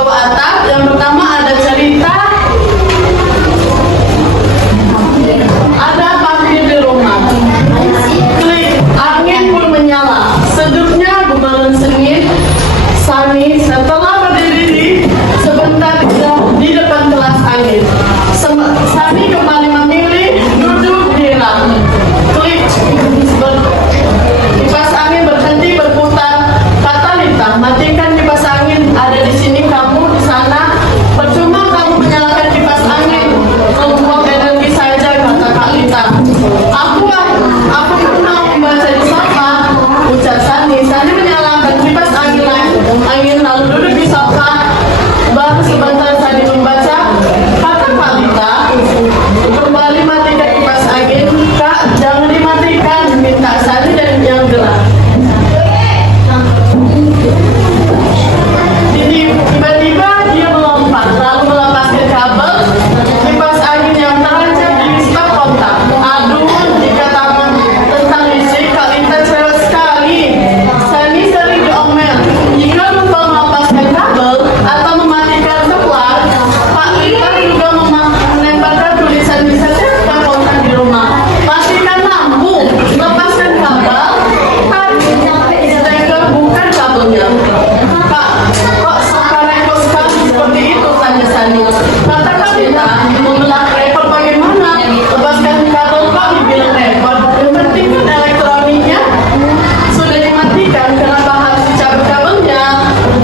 bawah atap. Yang pertama ada cerita, ada pampir di rumah. Klik, angin pun menyala. Sedupnya gubaran sengit. Sani setelah berdiri sebentar di depan kelas angin. Sani kembali memilih duduk di rak. Klik, kipas angin berhenti berputar. Kata Lita, matikan kipas angin. Ada di sini, kamu di sana. Percuma kamu menyalakan kipas angin. Membuang energi saja, kata Kak Lita. Aku mau membaca di sofa, ucap Sani. Sani menyalakan kipas angin lalu duduk di sofa. Baru sebentar Sani membaca. Kata Kak Lita, kembali matikan kipas angin. Kak, jangan dimatikan, minta Sani dan yang gelap. Tiba-tiba dia melompat lalu melepaskan kabel kipas angin yang terancam di stop kontak. Aduh, dikatakan tentang listrik, Kak Lita cerewet sekali. Sani sering diomel. Jika lupa melepaskan kabel atau mematikan seplar, Kak Lita juga menembakkan tulisan di stop kontak di rumah. Matikan lampu, lepaskan kabel, steker bukan kabelnya. Kak, kok repot sekali seperti itu, tanya Sani. Kata Kak Lita, membelah repot bagaimana? Lepaskan kabel kok dibilang repot? Yang penting kan elektroniknya sudah dimatikan, kenapa harus dicabut kabelnya?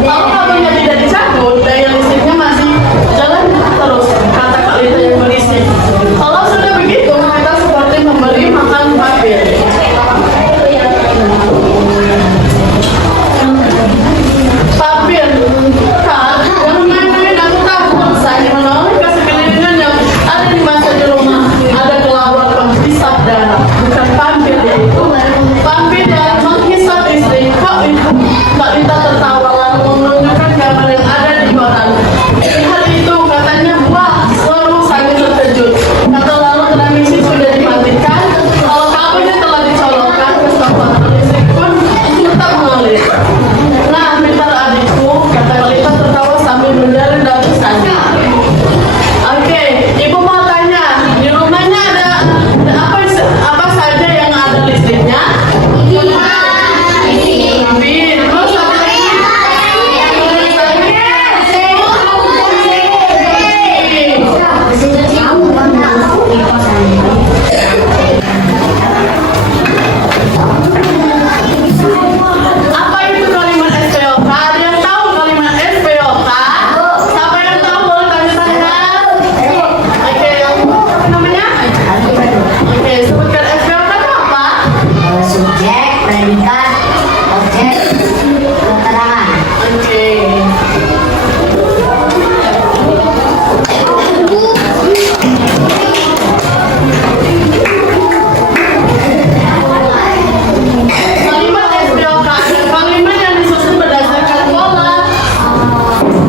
Kalau kabelnya tidak dicabut, daya listriknya masih jalan terus, kata Kak Lita yang berisik. Kalau sudah begitu, kita seperti memberi makan papir. Papir, Kak, jangan main-main, aku takut. Saya menoleh ke sekelilingan yang ada di masa di rumah. Ada kelawar penghisap darah, bukan pampir itu. Pampir yang menghisap listrik. Kok itu? Kak Lita tertawa lalu menunjukkan gambar yang ada di koran. Lihat itu, katanya, wah, seru. Saya terkejut. Kata lalu transmisi sudah dimatikan. Kalau kabelnya telah dicolokkan ke stop kontak listrik pun tetap mengalir. Nah, pintar adikku, kata Kak Lita tertawa sambil menjari dagu Sani. Oke, ibu mau tanya, di rumahnya ada apa saja yang ada listriknya? Bin, terus apa lagi? Apa itu kalimat SPOK? Ada yang tahu kalimat SPOK? Siapa yang tahu boleh tanya-tanya? Oke, apa namanya? Oke, sebutkan SPOK itu apa? Subjek, predikat, objek, keterangan. Oke. Kalimat SPOK ada kalimat yang disusun berdasarkan pola.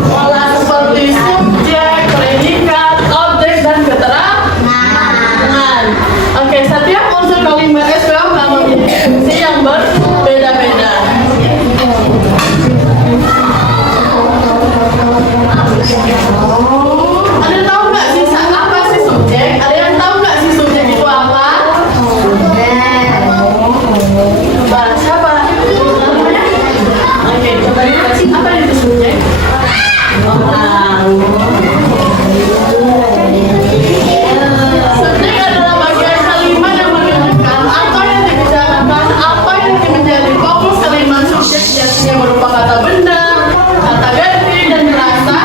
Pola seperti subjek, predikat, objek, dan keterangan. Oke, setiap unsur kalimat SPOK memiliki fungsi yang berbeda-beda. Ada yang tahu nggak sih apa sih subjek? Ada yang tahu nggak sih subjek itu apa? Siapa? Oke, coba dikasih apa itu subjek? Subjek adalah bagian kalimat yang menunjukkan apa yang dibicarakan, apa yang menjadi fokus kalimat. Subjek biasanya berupa kata benda, kata ganti, dan rasa.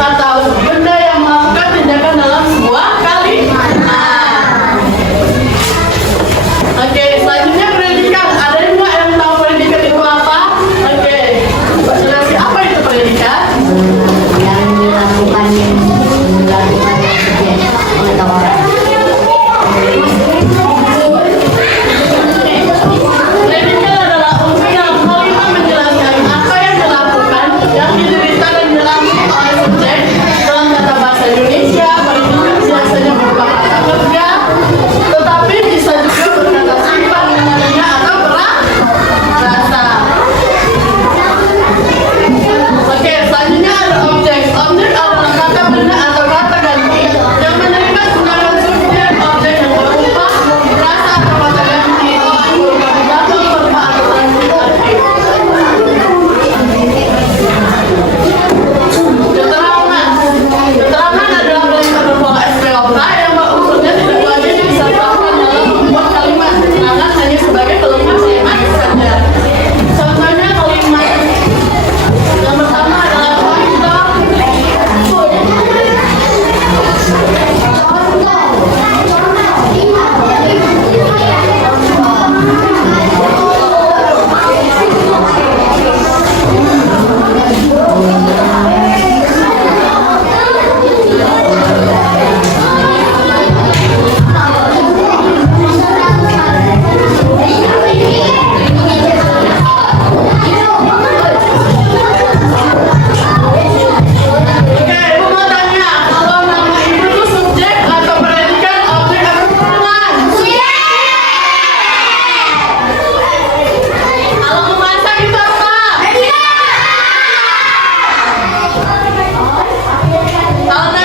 Kata benda yang melakukan tindakan dalam sebuah kalimat. Oke, selanjutnya predikat. Ada nggak yang tahu predikat itu apa? Oke, apa itu predikat? Yang dilakukan oleh orang. Predikat adalah unsur dalam kalimat menjelaskan apa yang dilakukan, yang diderita dan dialami oleh subjek. Dalam kata bahasa Indonesia, predikat biasanya berupa kata kerja, tetapi bisa juga berkata sifat, namanya atau rasa. Oke, selanjutnya ada Ada